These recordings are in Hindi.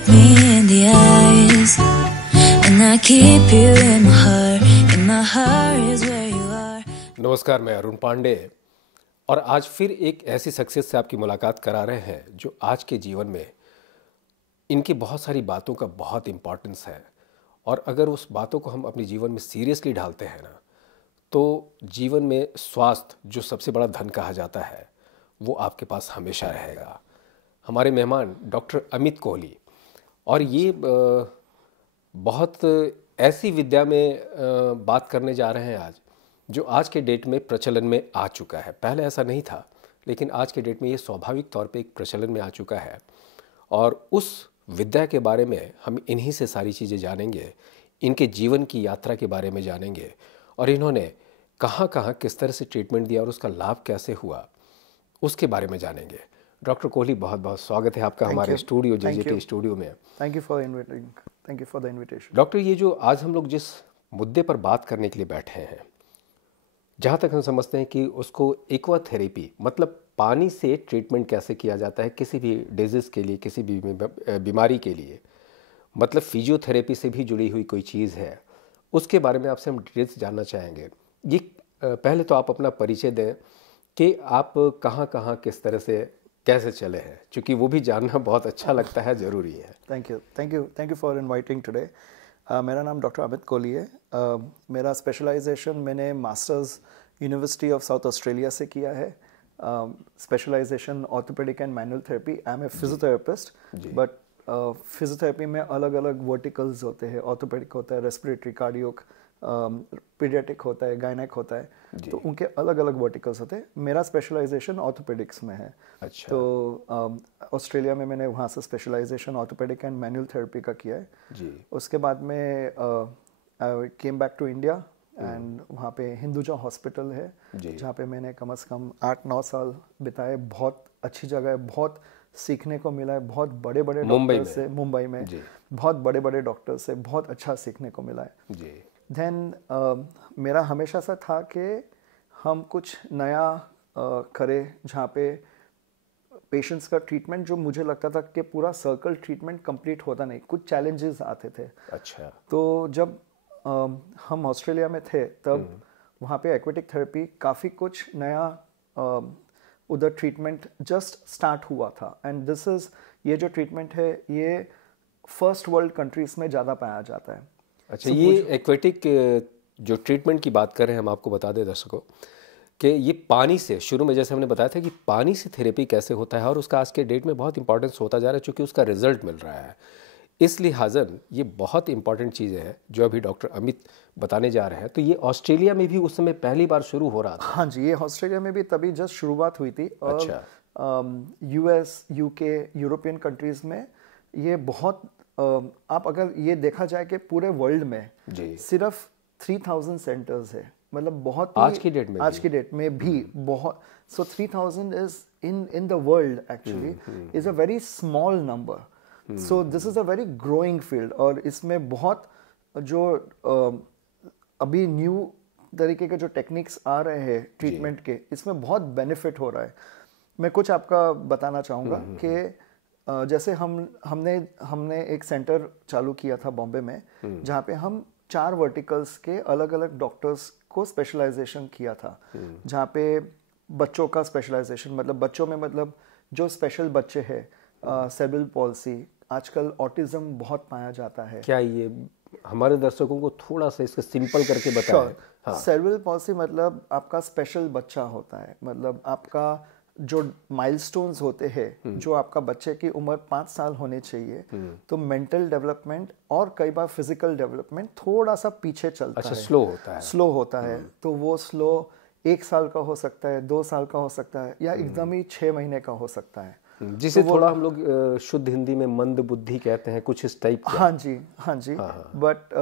look me in the eyes, and I keep you in my heart is where you are. नमस्कार, मैं अरुण पांडे और आज फिर एक ऐसी शख्सियत से आपकी मुलाकात करा रहे हैं जो आज के जीवन में इनकी बहुत सारी बातों का बहुत इम्पोर्टेंस है। और अगर उस बातों को हम अपने जीवन में सीरियसली ढालते हैं ना, तो जीवन में स्वास्थ्य जो सबसे बड़ा धन कहा जाता है वो आपके पास हमेशा रहेगा। हमारे मेहमान डॉक्टर अमित कोहली, और ये बहुत ऐसी विद्या में बात करने जा रहे हैं आज, जो आज के डेट में प्रचलन में आ चुका है। पहले ऐसा नहीं था, लेकिन आज के डेट में ये स्वाभाविक तौर पे एक प्रचलन में आ चुका है। और उस विद्या के बारे में हम इन्हीं से सारी चीज़ें जानेंगे, इनके जीवन की यात्रा के बारे में जानेंगे और इन्होंने कहाँ कहाँ किस तरह से ट्रीटमेंट दिया और उसका लाभ कैसे हुआ उसके बारे में जानेंगे। डॉक्टर कोहली, बहुत बहुत स्वागत है आपका हमारे स्टूडियो जेजेटी स्टूडियो में। Thank you for the invitation. Doctor, ये जो आज हम लोग जिस मुद्दे पर बात करने के लिए बैठे हैं, जहाँ तक हम समझते हैं कि उसको एक्वा थेरेपी, मतलब पानी से ट्रीटमेंट कैसे किया जाता है किसी भी डिजीज़ के लिए, किसी भी बीमारी के लिए, मतलब फिजियोथेरेपी से भी जुड़ी हुई कोई चीज़ है, उसके बारे में आपसे हम डिटेल्स जानना चाहेंगे। ये पहले तो आप अपना परिचय दें कि आप कहाँ कहाँ किस तरह से कैसे चले हैं, क्योंकि वो भी जानना बहुत अच्छा लगता है, ज़रूरी है। Thank you for inviting today. मेरा नाम डॉक्टर अमित कोहली है। मेरा स्पेशलाइजेशन मैंने masters university of South Australia से किया है। Specialisation orthopaedic and manual therapy. I am a physiotherapist, but physiotherapy में अलग अलग वर्टिकल्स होते हैं। ऑर्थोपेडिक होता है, रेस्पिरेटरी, कार्डियोक, पीडियाट्रिक होता है, गायनेक होता है, तो उनके अलग अलग वर्टिकल्स होते हैं। मेरा स्पेशलाइजेशन ऑर्थोपेडिक्स में है। अच्छा। तो ऑस्ट्रेलिया में मैंने वहाँ से specialisation orthopaedic and manual therapy का किया है जी। उसके बाद में I came back to India and वहाँ पे हिंदुजा हॉस्पिटल है, जहाँ पे मैंने कम से कम 8-9 साल बिताए। बहुत अच्छी जगह है, बहुत सीखने को मिला है। बहुत बड़े बड़े डॉक्टर से, मुंबई में बहुत बड़े बड़े डॉक्टर से बहुत अच्छा सीखने को मिला है जी। देन मेरा हमेशा से था कि हम कुछ नया करें, जहाँ पे पेशेंट्स का ट्रीटमेंट, जो मुझे लगता था कि पूरा सर्कल ट्रीटमेंट कंप्लीट होता नहीं, कुछ चैलेंजेस आते थे। अच्छा। तो जब हम ऑस्ट्रेलिया में थे तब वहाँ पे एक्वेटिक थेरेपी काफ़ी कुछ नया उधर ट्रीटमेंट जस्ट स्टार्ट हुआ था। एंड दिस इज़, ये जो ट्रीटमेंट है ये फर्स्ट वर्ल्ड कंट्रीज़ में ज़्यादा पाया जाता है। अच्छा, ये एक्वेटिक जो ट्रीटमेंट की बात कर रहे हैं, हम आपको बता दें दर्शकों कि ये पानी से, शुरू में जैसे हमने बताया था कि पानी से थेरेपी कैसे होता है, और उसका आज के डेट में बहुत इंपॉर्टेंस होता जा रहा है, चूँकि उसका रिजल्ट मिल रहा है। इस लिहाजन ये बहुत इंपॉर्टेंट चीज़ें हैं जो अभी डॉक्टर अमित बताने जा रहे हैं। तो ये ऑस्ट्रेलिया में भी उस समय पहली बार शुरू हो रहा था? हाँ जी, ये ऑस्ट्रेलिया में भी तभी जस्ट शुरुआत हुई थी। और अच्छा। यूएस, यूके, यूरोपियन कंट्रीज़ में ये बहुत आप अगर ये देखा जाए कि पूरे वर्ल्ड में सिर्फ 3000 सेंटर्स है, मतलब बहुत आज की डेट में भी बहुत। सो 3000 is in the world actually is a very small number. So this is a very growing field, और इसमें बहुत जो अभी न्यू तरीके के जो टेक्निक्स आ रहे हैं ट्रीटमेंट के, इसमें बहुत बेनिफिट हो रहा है। मैं कुछ आपका बताना चाहूँगा कि जैसे हमने एक सेंटर चालू किया था बॉम्बे में, जहाँ पे हम 4 वर्टिकल्स के अलग अलग डॉक्टर्स को स्पेशलाइजेशन किया था। जहाँ पे बच्चों का स्पेशलाइजेशन, मतलब बच्चों में, मतलब जो स्पेशल बच्चे हैं, सेरेब्रल पॉल्सी, आजकल ऑटिज्म बहुत पाया जाता है। क्या ये हमारे दर्शकों को थोड़ा सा इसको सिंपल करके बताएं? हाँ। सेरेब्रल पॉल्सी मतलब आपका स्पेशल बच्चा होता है, मतलब आपका जो माइलस्टोन्स होते हैं, जो आपका बच्चे की उम्र 5 साल होने चाहिए, तो मेंटल डेवलपमेंट और कई बार फिजिकल डेवलपमेंट थोड़ा सा पीछे चलता है, स्लो होता है। तो वो स्लो 1 साल का हो सकता है, 2 साल का हो सकता है, या एकदम ही 6 महीने का हो सकता है, जिसे थोड़ा हम लोग शुद्ध हिंदी में मंद बुद्धि कहते हैं, कुछ इस टाइप का। हाँ जी। बट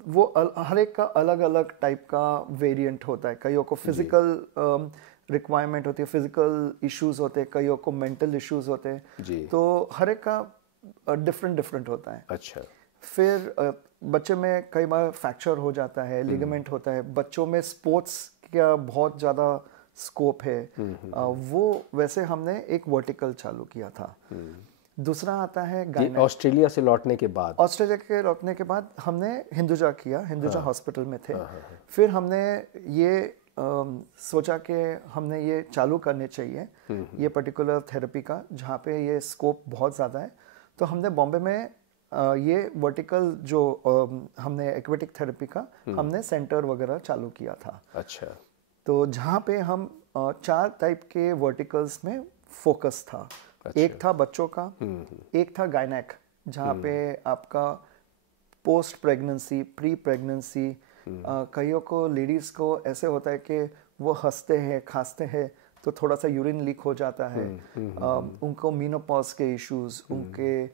वो हर एक का अलग अलग टाइप का वेरिएंट होता है। कईयों को फिजिकल रिक्वायरमेंट होती है, फिजिकल इश्यूज होते हैं, कईयों को मेंटल इश्यूज होते हैं, तो हर एक का डिफरेंट होता है। अच्छा। फिर बच्चे में कई बार फ्रैक्चर हो जाता है, लिगामेंट होता है। बच्चों में स्पोर्ट्स का बहुत ज़्यादा स्कोप है। वो वैसे हमने एक वर्टिकल चालू किया था। दूसरा आता है ये गायनेक। ऑस्ट्रेलिया से लौटने के बाद? ऑस्ट्रेलिया के लौटने के बाद हमने हिंदुजा किया, हिंदुजा हॉस्पिटल में थे। फिर हमने ये सोचा कि हमने ये चालू करने चाहिए ये पर्टिकुलर थेरेपी का, जहाँ पे ये स्कोप बहुत ज़्यादा है। तो हमने बॉम्बे में ये वर्टिकल जो हमने एक्वेटिक थेरेपी का हमने सेंटर वगैरह चालू किया था। अच्छा। तो जहाँ पे हम 4 टाइप के वर्टिकल्स में फोकस था। अच्छा। एक था बच्चों का, एक था गायनेक जहाँ पे आपका पोस्ट प्रेगनेंसी, प्री प्रेगनेंसी, कईयों को लेडीज़ को ऐसे होता है कि वो हंसते हैं, खांसते हैं तो थोड़ा सा यूरिन लीक हो जाता है। उनको मीनोपॉज के इश्यूज, उनके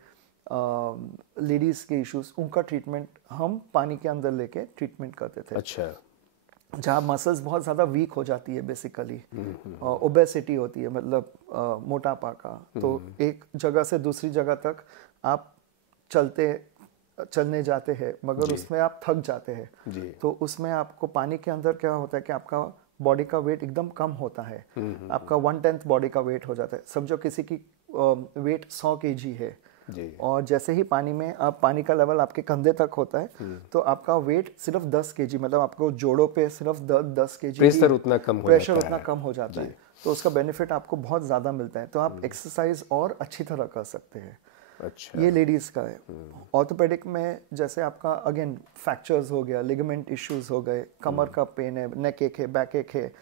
लेडीज़ के इश्यूज, उनका ट्रीटमेंट हम पानी के अंदर लेके ट्रीटमेंट करते थे। अच्छा। जहाँ मसल्स बहुत ज़्यादा वीक हो जाती है बेसिकली, ओबेसिटी होती है, मतलब मोटापा का। तो एक जगह से दूसरी जगह तक आप चलने जाते हैं मगर उसमें आप थक जाते हैं। तो उसमें आपको पानी के अंदर क्या होता है कि आपका बॉडी का वेट एकदम कम होता है। आपका 1/10 बॉडी का वेट हो जाता है। समझो किसी की वेट 100 kg है और जैसे ही पानी में आप पानी का लेवल आपके कंधे तक होता है तो आपका वेट सिर्फ 10 kg, मतलब आपको जोड़ों पे सिर्फ 10 kg प्रेशर उतना कम हो जाता है। तो उसका बेनिफिट आपको बहुत ज़्यादा मिलता है। तो आप एक्सरसाइज और अच्छी तरह कर सकते हैं। अच्छा। ये लेडीज़ का है। ऑर्थोपेडिक में जैसे आपका अगेन फ्रैक्चर्स हो गया, लिगामेंट इश्यूज हो गए, कमर का पेन है, नेक एक है, बैक एक है,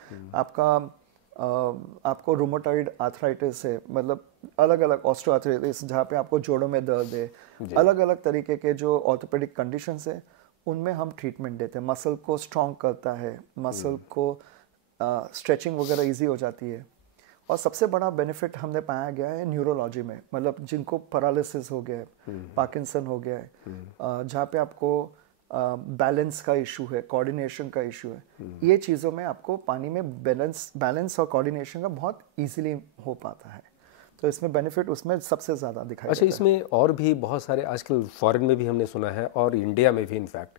आपको रूमेटॉइड आर्थराइटिस है, मतलब अलग अलग ऑस्टियोआर्थराइटिस जहाँ पे आपको जोड़ों में दर्द है, अलग अलग तरीके के जो ऑर्थोपेडिक कंडीशंस है उनमें हम ट्रीटमेंट देते हैं। मसल को स्ट्रॉन्ग करता है, मसल को स्ट्रेचिंग वगैरह इजी हो जाती है। और सबसे बड़ा बेनिफिट हमने पाया गया है न्यूरोलॉजी में, मतलब जिनको पैरालिसिस हो गया है, पार्किंसन हो गया है, जहाँ पे आपको बैलेंस का इशू है, कोऑर्डिनेशन का इशू है, ये चीज़ों में आपको पानी में बैलेंस और कोऑर्डिनेशन का बहुत इजीली हो पाता है। तो इसमें बेनिफिट उसमें सबसे ज़्यादा दिखाई अच्छा, इसमें और भी बहुत सारे आजकल फॉरेन में भी हमने सुना है और इंडिया में भी इनफैक्ट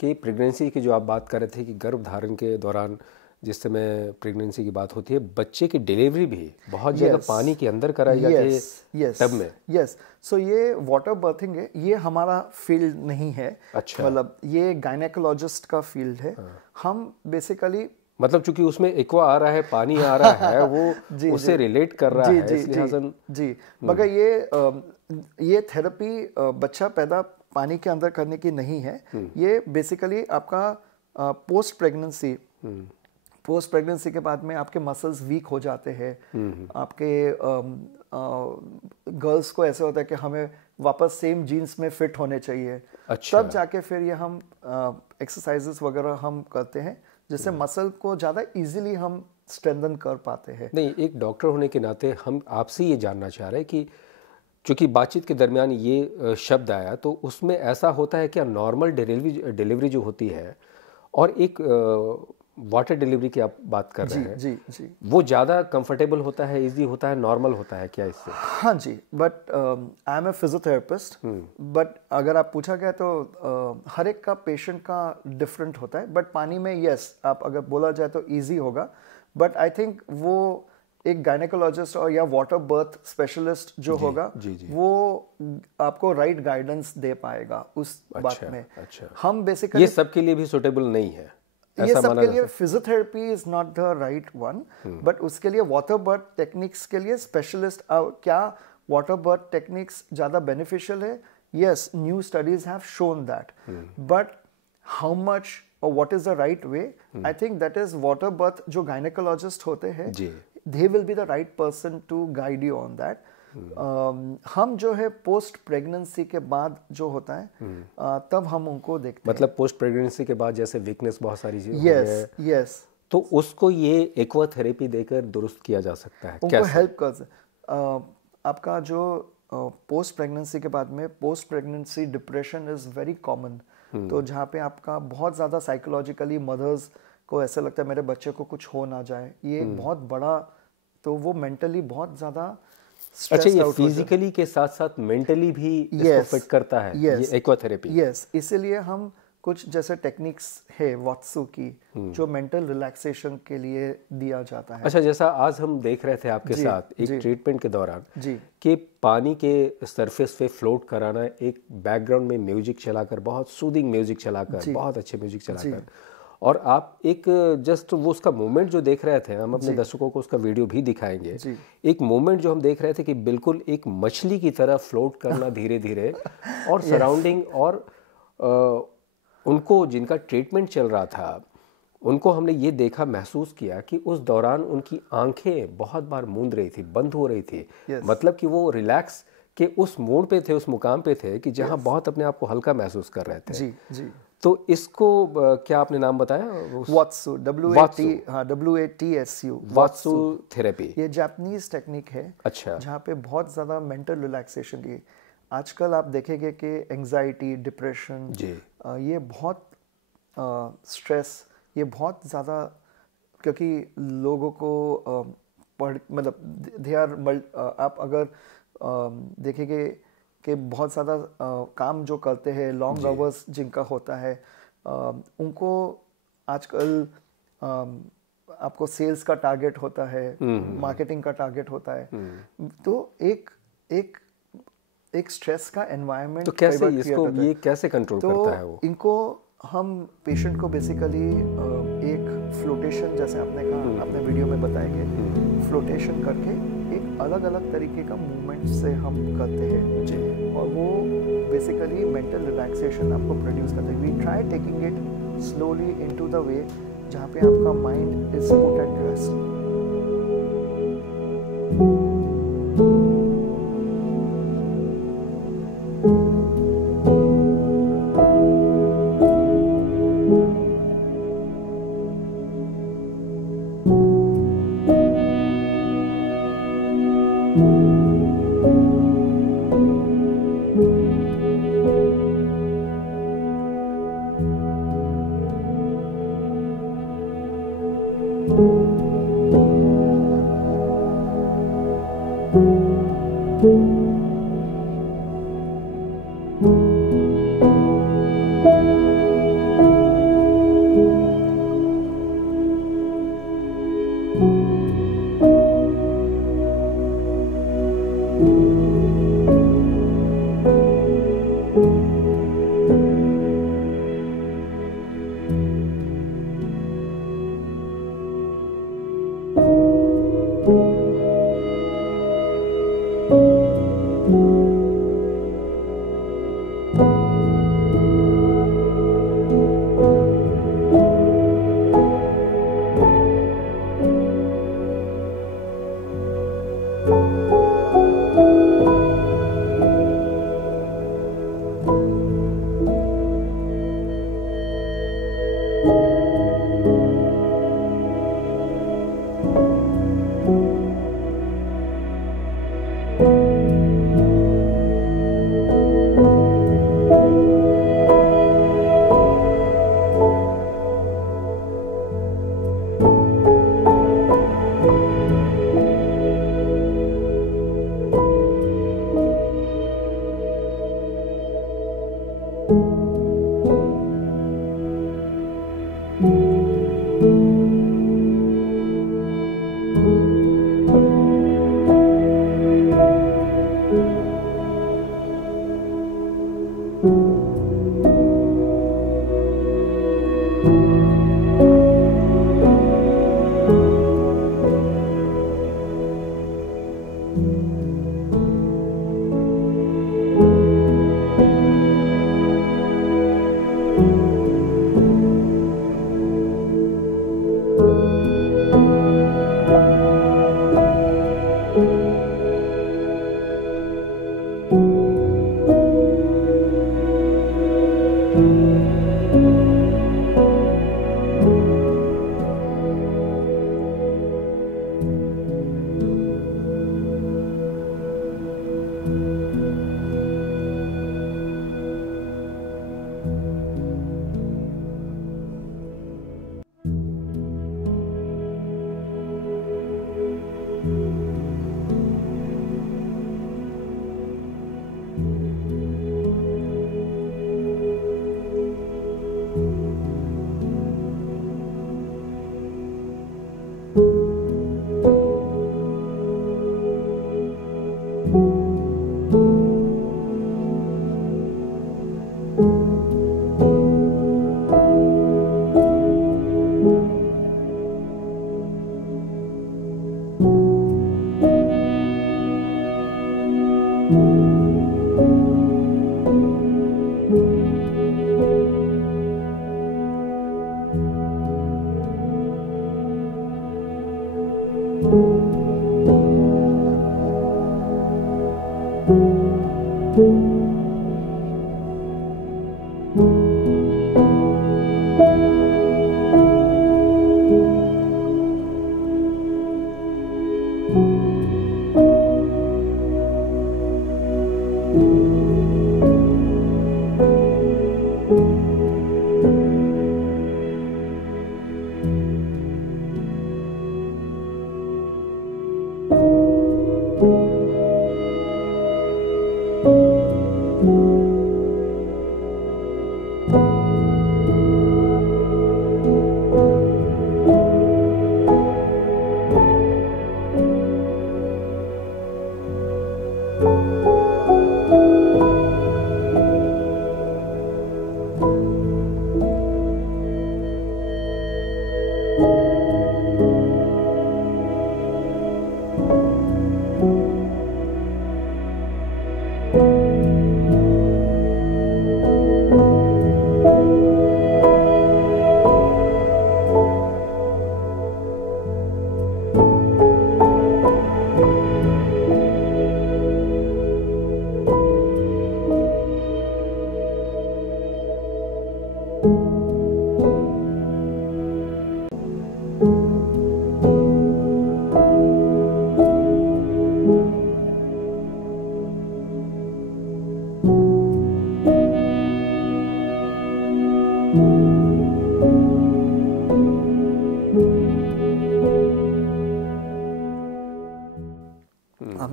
कि प्रेगनेंसी की जो आप बात कर रहे थे कि गर्भधारण के दौरान जिस समय प्रेगनेंसी की बात होती है, बच्चे की डिलीवरी भी बहुत ज़्यादा पानी के अंदर कराई जाती है टब में। यस, सो ये वाटर बर्थिंग है, ये हमारा फील्ड नहीं है। अच्छा। मतलब ये गायनेकोलॉजिस्ट का फील्ड है। हम बेसिकली मतलब चूंकि उसमें एक्वा आ रहा है, पानी आ रहा है, वो उससे रिलेट कर रहा है, इसलिए जी। मगर ये थेरेपी बच्चा पैदा पानी के अंदर करने की नहीं है। ये बेसिकली आपका पोस्ट प्रेगनेंसी के बाद में आपके मसल्स वीक हो जाते हैं। आपके गर्ल्स को ऐसे होता है कि हमें वापस सेम जीन्स में फिट होने चाहिए। अच्छा। तब जाके फिर ये हम एक्सरसाइजेस वगैरह हम करते हैं जिससे मसल को ज़्यादा इजीली हम स्ट्रेंथन कर पाते हैं। नहीं, एक डॉक्टर होने के नाते हम आपसे ये जानना चाह रहे हैं कि चूँकि बातचीत के दरमियान ये शब्द आया तो उसमें ऐसा होता है क्या नॉर्मल डिलीवरी जो होती है और एक वाटर डिलीवरी की आप बात कर रहे हैं, जी, वो ज़्यादा कंफर्टेबल होता है, इजी होता है, नॉर्मल होता है क्या इससे? हाँ जी, but I am a physiotherapist. But अगर आप पूछा गया तो हर एक का पेशेंट का डिफरेंट होता है। बट पानी में यस, आप अगर बोला जाए तो इजी होगा। बट आई थिंक वो एक गायनेकोलॉजिस्ट और या वाटर बर्थ स्पेशलिस्ट जो होगा वो आपको राइट गाइडेंस दे पाएगा उस बात में। अच्छा। हम बेसिकली ये सबके लिए भी सूटेबल नहीं है, ये सबके लिए physiotherapy is not the right one. But उसके लिए वाटर बर्थ टेक्निक्स के लिए स्पेशलिस्ट, क्या वाटर बर्थ टेक्निक्स ज़्यादा बेनिफिशियल है? Yes, new studies have shown that. But how much और what is the right way, I think that is water birth जो गायनेकोलॉजिस्ट होते हैं, they will be the right person to guide you on that. हम जो है पोस्ट प्रेगनेंसी के बाद जो होता है तब हम उनको देखते हैं। मतलब पोस्ट प्रेगनेंसी के बाद जैसे वीकनेस बहुत सारी चीजें यस, तो उसको ये एक्वा थेरेपी देकर दुरुस्त किया जा सकता है, उनको हेल्प कर आपका जो पोस्ट प्रेगनेंसी के बाद में post pregnancy depression is very common. तो जहाँ पे आपका बहुत ज़्यादा साइकोलॉजिकली मदर्स को ऐसा लगता है मेरे बच्चे को कुछ हो ना जाए, ये बहुत बड़ा, तो वो मेंटली बहुत ज़्यादा अच्छा, ये फिजिकली के साथ साथ मेंटली भी इसको फिट करता है ये एक्वा थेरेपी। यस, इसीलिए हम कुछ जैसे टेक्निक्स है वात्सु की जो मेंटल रिलैक्सेशन के लिए दिया जाता है। अच्छा, जैसा आज हम देख रहे थे आपके जी, साथ एक जी। ट्रीटमेंट के दौरान जी कि पानी के सरफेस पे फ्लोट कराना, एक बैकग्राउंड में म्यूजिक चलाकर, बहुत सूदिंग म्यूजिक चलाकर, जी। बहुत अच्छे म्यूजिक जी। चलाकर, और आप एक जस्ट वो उसका मूवमेंट जो देख रहे थे, हम अपने दर्शकों को उसका वीडियो भी दिखाएंगे। जी। एक मूवमेंट जो हम देख रहे थे कि बिल्कुल एक मछली की तरह फ्लोट करना धीरे धीरे, और सराउंडिंग, और उनको जिनका ट्रीटमेंट चल रहा था उनको हमने ये देखा, महसूस किया कि उस दौरान उनकी आंखें बहुत बार मूंद रही थी, बंद हो रही थी। मतलब कि वो रिलैक्स के उस मोड पे थे, उस मुकाम पे थे कि जहाँ बहुत अपने आप को हल्का महसूस कर रहे थे। जी जी। तो इसको क्या आपने नाम बताया? वात्सु, WATSU, वात्सु थेरेपी। ये जापानीज टेक्निक है। अच्छा। जहाँ पे बहुत ज़्यादा मेंटल रिलैक्सेशन की, आजकल आप देखेंगे कि एंजाइटी, डिप्रेशन, ये बहुत स्ट्रेस, ये बहुत ज़्यादा, क्योंकि लोगों को मतलब दे आर आप अगर देखेंगे कि बहुत ज़्यादा काम जो करते हैं, लॉन्ग आवर्स जिनका होता है, उनको आजकल आपको सेल्स का टारगेट होता है, मार्केटिंग का टारगेट होता है, तो एक स्ट्रेस का एनवायरनमेंट। तो कैसे इसको ये कैसे कंट्रोल करता है वो? इनको हम पेशेंट को बेसिकली एक फ्लोटेशन, जैसे आपने कहा, आपने वीडियो में बताएंगे, फ्लोटेशन करके एक अलग अलग तरीके का मूवमेंट से हम करते हैं जी, और वो बेसिकली मेंटल रिलैक्सेशन आपको प्रोड्यूस करते हैं। We try taking it slowly into the way जहाँ पे आपका mind is put at rest.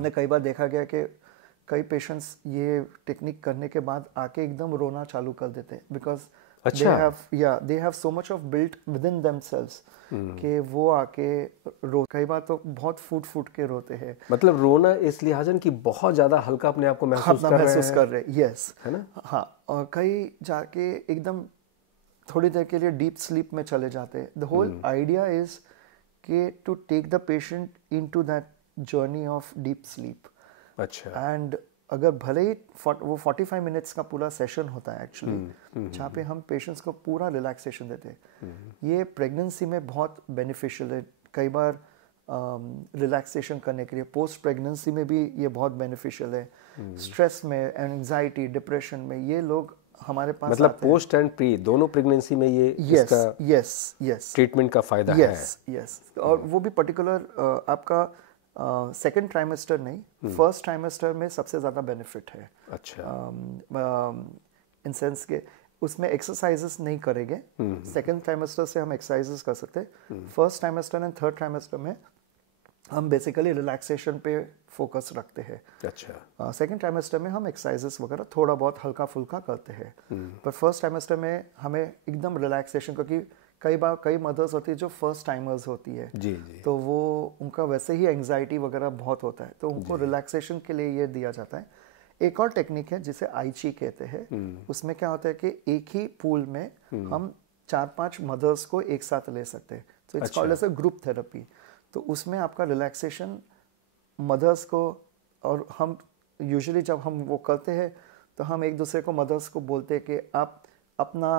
हमने कई बार देखा गया कि कई पेशेंट्स ये टेक्निक करने के बाद आके एकदम रोना चालू कर देते हैं, because they have so much of built with in themselves कि वो आके कई बार तो बहुत फूट के रोते हैं। मतलब रोना इस लिहाजन कि बहुत ज्यादा हल्का अपने आप को महसूस कर रहे हैं। यस, है ना? हाँ, और कई जाके एकदम थोड़ी देर के लिए डीप स्लीप में चले जाते हैं। द होल आइडिया इज कि to take the patient into that journey of deep sleep. अच्छा। एंड अगर भले ही वो 45 मिनट्स का पूरा सेशन होता है एक्चुअली, जहाँ पे हम पेशेंट्स को पूरा रिलैक्सेशन देते हैं। ये प्रेगनेंसी में बहुत बेनिफिशियल है। कई बार रिलैक्सेशन करने के लिए पोस्ट प्रेगनेंसी में भी ये बहुत बेनिफिशियल है। स्ट्रेस में, एंजाइटी, डिप्रेशन में ये लोग हमारे पास मतलब पोस्ट एंड प्री दोनों प्रेगनेंसी में ये इसका यस ट्रीटमेंट का फायदा है। यस, और वो भी पर्टिकुलर आपका सेकेंड ट्राइमेस्टर नहीं, फर्स्ट ट्राइमेस्टर में सबसे ज़्यादा बेनिफिट है। अच्छा। इन सेंस के उसमें एक्सरसाइजेस नहीं करेंगे। सेकेंड ट्राइमेस्टर से हम एक्सरसाइजेस कर सकते हैं। First trimester and third trimester में हम बेसिकली रिलैक्सेशन पे फोकस रखते हैं। अच्छा। सेकेंड ट्राइमेस्टर में हम एक्सरसाइजेस वगैरह थोड़ा बहुत हल्का फुल्का करते हैं, पर फर्स्ट ट्राइमेस्टर में हमें एकदम रिलैक्सेशन, क्योंकि कई मदर्स होती है जो फर्स्ट टाइमर्स होती है, जी जी, तो वो उनका वैसे ही एंजाइटी वगैरह बहुत होता है, तो उनको रिलैक्सेशन के लिए ये दिया जाता है। एक और टेक्निक है जिसे आईची कहते हैं। उसमें क्या होता है कि एक ही पूल में हम 4-5 मदर्स को एक साथ ले सकते हैं, तो it's called as a group therapy. तो उसमें आपका रिलैक्सेशन मदर्स को, और हम यूजुअली जब हम वो करते हैं तो हम एक दूसरे को मदर्स को बोलते हैं कि आप अपना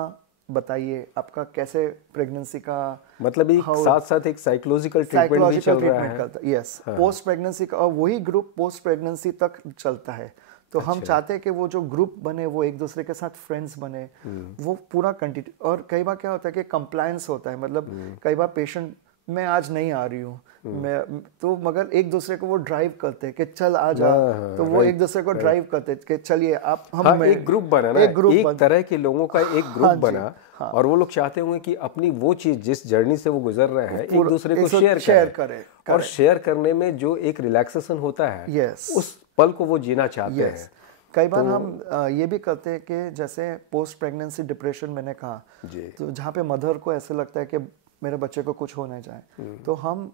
बताइए आपका कैसे प्रेगनेंसी का, मतलब एक साथ साथ एक साइकोलॉजिकल ट्रीटमेंट भी चल रहा है। यस, पोस्ट प्रेगनेंसी का, और वही ग्रुप पोस्ट प्रेगनेंसी तक चलता है। तो हम चाहते हैं कि वो जो ग्रुप बने वो एक दूसरे के साथ फ्रेंड्स बने, वो पूरा कंटिन्यू। और कई बार क्या होता है कि कंप्लायंस होता है, मतलब कई बार पेशेंट मैं आज नहीं आ रही हूँ, मैं तो, मगर एक दूसरे को वो ड्राइव करते हैं कि चल आ जा, तो वो एक दूसरे को ड्राइव करते हैं कि चलिए आप हम एक ग्रुप बना ना, एक तरह के लोगों का एक ग्रुप बना, और वो लोग चाहते होंगे कि अपनी वो चीज जिस जर्नी से वो गुजर रहे हैं एक दूसरे को शेयर करें। और शेयर करने में जो एक रिलैक्सेशन होता है, उस पल को वो जीना चाहते हैं। कई बार हम ये भी करते हैं कि जैसे पोस्ट प्रेगनेंसी डिप्रेशन मैंने कहा, तो जहाँ पे मदर को ऐसे लगता है कि मेरे बच्चे को कुछ हो नहीं जाए, तो हम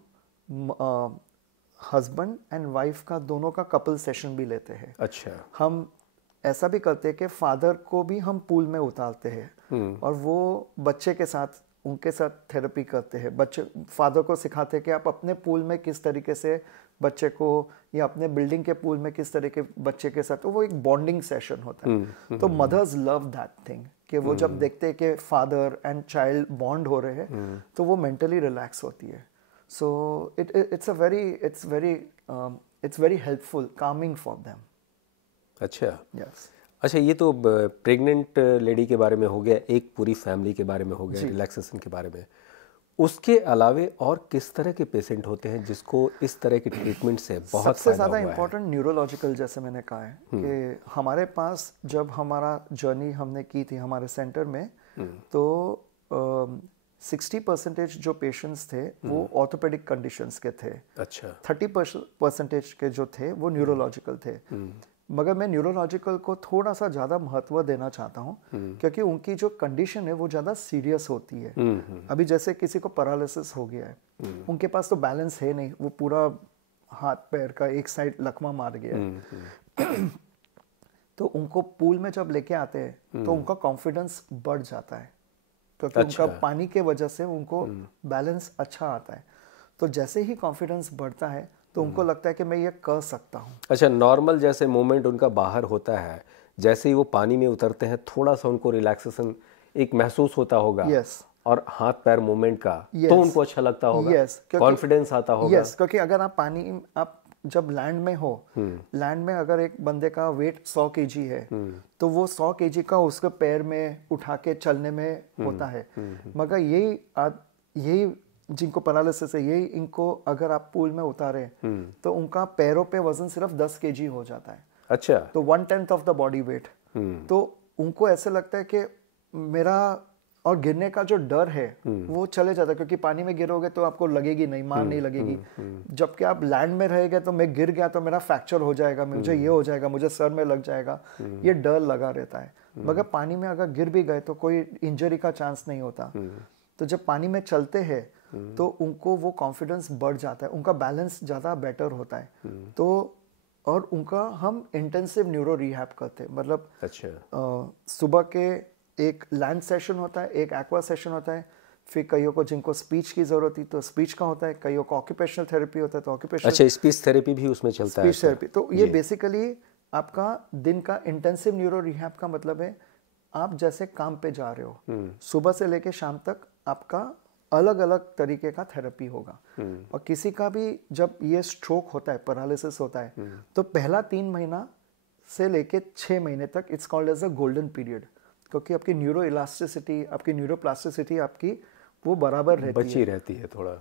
हस्बैंड एंड वाइफ का दोनों का कपल सेशन भी लेते हैं। अच्छा। हम ऐसा भी करते हैं कि फादर को भी हम पूल में उतारते हैं और वो बच्चे के साथ उनके साथ थेरेपी करते हैं। बच्चे फादर को सिखाते हैं कि आप अपने पूल में किस तरीके से बच्चे को, या अपने बिल्डिंग के पूल में किस तरीके बच्चे के साथ, तो वो एक बॉन्डिंग सेशन होता है। तो मदर्स लव दैट थिंग कि वो जब देखते हैं कि फादर एंड चाइल्ड बॉन्ड हो रहे हैं, तो वो मेंटली रिलैक्स होती है। So it's very helpful, Kameng for them. अच्छा। यस। अच्छा, ये तो प्रेग्नेंट लेडी के बारे में हो गया, एक पूरी फैमिली के बारे में हो गया, रिलैक्सेशन के बारे में। उसके अलावे और किस तरह के पेशेंट होते हैं जिसको इस तरह के ट्रीटमेंट से बहुत सबसे ज़्यादा इम्पोर्टेंट न्यूरोलॉजिकल, जैसे मैंने कहा है कि हमारे पास जब हमारा जर्नी हमने की थी हमारे सेंटर में, तो 60% जो पेशेंट्स थे वो ऑर्थोपेडिक कंडीशंस के थे। अच्छा। 30% के जो थे वो न्यूरोलॉजिकल थे। मगर मैं न्यूरोलॉजिकल को थोड़ा सा ज़्यादा महत्व देना चाहता हूँ, क्योंकि उनकी जो कंडीशन है वो ज़्यादा सीरियस होती है। अभी जैसे किसी को पैरालिसिस हो गया है, उनके पास तो बैलेंस है नहीं, वो पूरा हाथ पैर का एक साइड लकवा मार गया है। तो उनको पूल में जब लेके आते हैं तो उनका कॉन्फिडेंस बढ़ जाता है, क्योंकि उनका पानी के वजह से उनको बैलेंस अच्छा आता है। तो जैसे ही कॉन्फिडेंस बढ़ता है तो उनको लगता है कि मैं ये कर सकता हूँ। अच्छा, नॉर्मल जैसे मोमेंट उनका बाहर होता है, जैसे ही वो पानी में उतरते हैं थोड़ा सा उनको रिलैक्सेशन एक महसूस होता होगा। यस। और हाथ पैर मूवमेंट का तो उनको अच्छा लगता होगा, कॉन्फिडेंस आता होगा। यस, क्योंकि अगर आप जब लैंड में हो, लैंड में अगर एक बंदे का वेट 100 kg है, तो वो 100 kg का उसके पैर में उठा के चलने में होता है। मगर यही जिनको पैरालिसिस है, यही इनको अगर आप पूल में उतारे तो उनका पैरों पे वजन सिर्फ 10 kg हो जाता है। अच्छा। तो 1/10 ऑफ द बॉडी वेट। तो उनको ऐसे लगता है कि मेरा और गिरने का जो डर है वो चले जाता है, क्योंकि पानी में गिरोगे तो आपको लगेगी नहीं, मार नहीं लगेगी। जबकि आप लैंड में रहेंगे तो मैं गिर गया तो मेरा फ्रैक्चर हो जाएगा, मुझे ये हो जाएगा, मुझे सर में लग जाएगा, ये डर लगा रहता है। मगर पानी में अगर गिर भी गए तो कोई इंजरी का चांस नहीं होता। तो जब पानी में चलते हैं तो उनको वो कॉन्फिडेंस बढ़ जाता है, उनका बैलेंस ज़्यादा बेटर होता है। तो और उनका हम इंटेंसिव न्यूरो रिहैब करते हैं, मतलब सुबह के एक लैंड सेशन होता है, एक एक्वा सेशन होता है, फिर कईयों को जिनको स्पीच की जरूरत थी तो स्पीच का होता है, कईयों को ऑक्यूपेशनल थेरेपी होता है तो ऑक्यूपेशनल। अच्छा, स्पीच थेरेपी भी उसमें चलता है? स्पीच थेरेपी तो ये बेसिकली आपका दिन का इंटेंसिव न्यूरो रिहैब का मतलब है आप जैसे काम पे जा रहे हो, सुबह से लेके शाम तक आपका अलग अलग तरीके का थेरेपी होगा। और किसी का भी जब ये स्ट्रोक होता है, पैरालिसिस होता है, तो पहला 3 महीना से लेके 6 महीने तक it's called as a golden period, क्योंकि आपकी न्यूरो इलास्टिसिटी, आपकी न्यूरोप्लास्टिसिटी आपकी वो बराबर बची रहती है थोड़ा।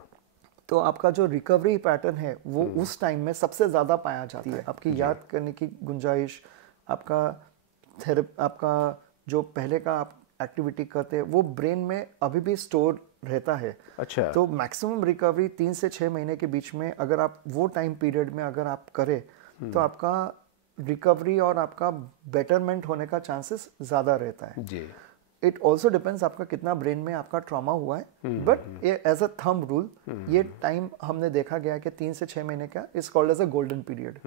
तो आपका जो रिकवरी पैटर्न है वो उस टाइम में सबसे ज़्यादा पाया जाता है। आपकी याद करने की गुंजाइश, आपका जो पहले का आप एक्टिविटी करते हैं वो ब्रेन में अभी भी स्टोर रहता है। अच्छा। तो मैक्सिमम रिकवरी 3 से 6 महीने के बीच में अगर आप वो टाइम पीरियड में अगर आप करें तो आपका रिकवरी और आपका बेटरमेंट होने का चांसेस ज़्यादा रहता है जी। इट ऑल्सो डिपेंड्स आपका कितना ब्रेन में आपका ट्रॉमा हुआ है, बट ये एज अ थंब रूल ये टाइम हमने देखा गया है कि 3 से 6 महीने का is called as a golden period.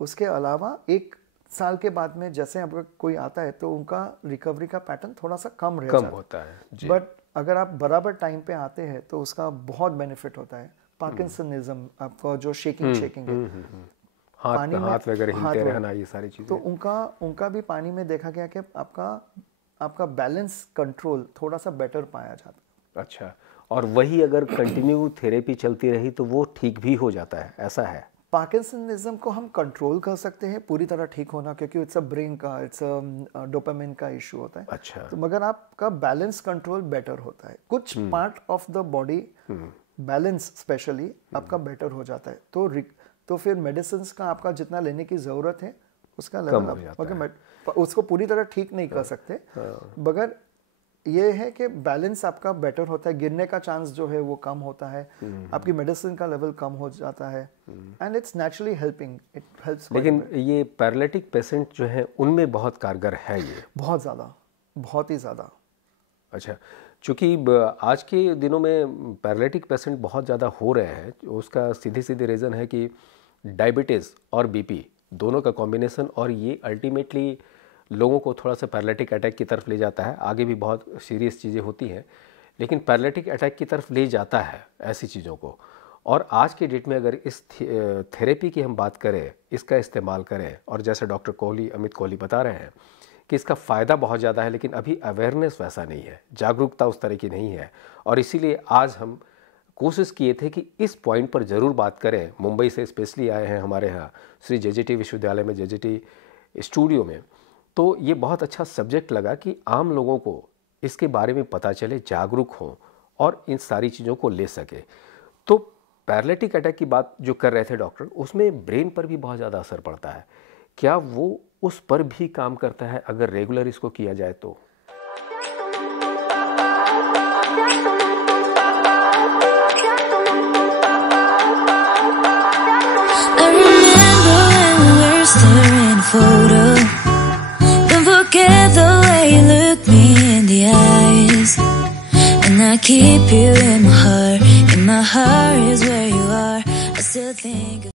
उसके अलावा 1 साल के बाद में जैसे अगर कोई आता है तो उनका रिकवरी का पैटर्न थोड़ा सा कम होता है, बट अगर आप बराबर टाइम पे आते हैं तो उसका बहुत बेनिफिट होता है। पार्किंसनिज्म, आपका जो शेकिंग है, हाथ वगैरह हिलते रहना, ये सारी चीजें, तो उनका भी पानी में देखा गया कि आपका बैलेंस कंट्रोल थोड़ा सा बेटर पाया जाता है। अच्छा, और वही अगर कंटिन्यू थेरेपी चलती रही तो वो ठीक भी हो जाता है, ऐसा है? पार्किंसनिज्म को हम कंट्रोल कर सकते हैं पूरी तरह ठीक होना, क्योंकि इट्स अ ब्रेन का, इट्स अ डोपामिन का इशू होता है। अच्छा। तो मगर आपका बैलेंस कंट्रोल बेटर होता है, कुछ part of the body balance specially आपका बेटर हो जाता है। तो फिर मेडिसिन का आपका जितना लेने की जरूरत है उसका लेवल उसको पूरी तरह ठीक नहीं कर सकते, मगर ये है कि बैलेंस आपका बेटर होता है, गिरने का चांस जो है वो कम होता है, आपकी मेडिसिन का लेवल कम हो जाता है, and it's naturally helping, it helps. लेकिन ये पैरालिटिक पेशेंट जो है उनमें बहुत कारगर है ये? बहुत ज़्यादा, बहुत ही ज़्यादा। अच्छा, चूँकि आज के दिनों में पैरालिटिक पेशेंट बहुत ज़्यादा हो रहे हैं, उसका सीधी रीज़न है कि डायबिटीज़ और बीपी दोनों का कॉम्बिनेशन, और ये अल्टीमेटली लोगों को थोड़ा सा पैरालिटिक अटैक की तरफ ले जाता है। आगे भी बहुत सीरियस चीज़ें होती हैं, लेकिन पैरालिटिक अटैक की तरफ ले जाता है ऐसी चीज़ों को। और आज के डेट में अगर इस थेरेपी की हम बात करें, इसका इस्तेमाल करें, और जैसे डॉक्टर कोहली, अमित कोहली बता रहे हैं कि इसका फ़ायदा बहुत ज़्यादा है, लेकिन अभी अवेयरनेस वैसा नहीं है, जागरूकता उस तरह की नहीं है, और इसीलिए आज हम कोशिश किए थे कि इस पॉइंट पर ज़रूर बात करें। मुंबई से स्पेशली आए हैं हमारे यहाँ श्री जेजेटी विश्वविद्यालय में, जेजेटी स्टूडियो में, तो ये बहुत अच्छा सब्जेक्ट लगा कि आम लोगों को इसके बारे में पता चले, जागरूक हों और इन सारी चीज़ों को ले सके। तो पैरालिटिक अटैक की बात जो कर रहे थे डॉक्टर, उसमें ब्रेन पर भी बहुत ज़्यादा असर पड़ता है, क्या वो उस पर भी काम करता है अगर रेगुलर इसको किया जाए तो? Photo. Don't forget the way you look me in the eyes, and I keep you in my heart is where you are. I still think